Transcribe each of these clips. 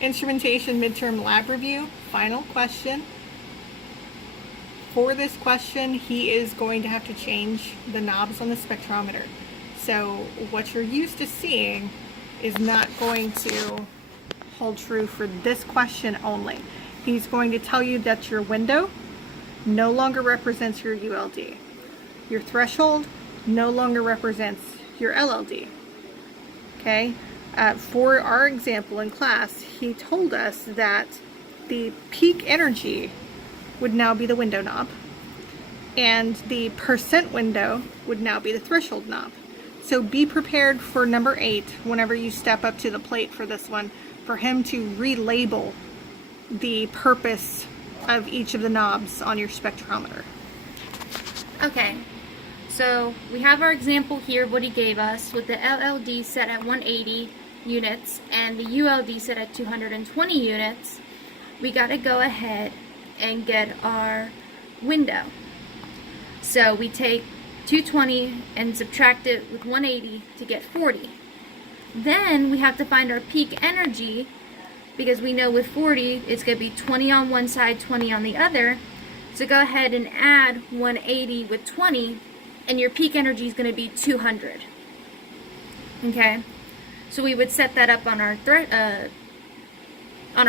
Instrumentation midterm lab review, final question. For this question, he is going to have to change the knobs on the spectrometer. So what you're used to seeing is not going to hold true for this question only. He's going to tell you that your window no longer represents your ULD. Your threshold no longer represents your LLD. Okay? For our example in class, he told us that the peak energy would now be the window knob, and the percent window would now be the threshold knob. So be prepared for number 8 whenever you step up to the plate for this one, for him to relabel the purpose of each of the knobs on your spectrometer. Okay, so we have our example here of what he gave us with the LLD set at 180 units and the ULD set at 220 units. We got to go ahead and get our window. So we take 220 and subtract it with 180 to get 40. Then we have to find our peak energy, because we know with 40 it's going to be 20 on one side, 20 on the other. So go ahead and add 180 with 20 and your peak energy is going to be 200. Okay, so we would set that up on our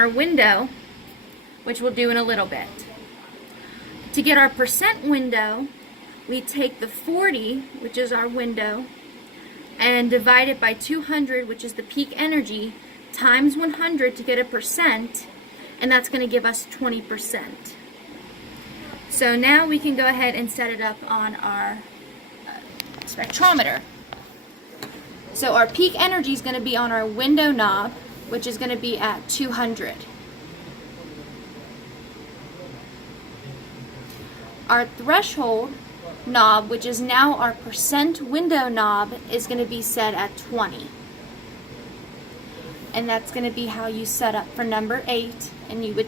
window, which we'll do in a little bit. To get our percent window, we take the 40, which is our window, and divide it by 200, which is the peak energy, times 100 to get a percent, and that's going to give us 20%. So now we can go ahead and set it up on our spectrometer. So our peak energy is going to be on our window knob, which is going to be at 200. Our threshold knob, which is now our percent window knob, is going to be set at 20. And that's going to be how you set up for number 8, and you would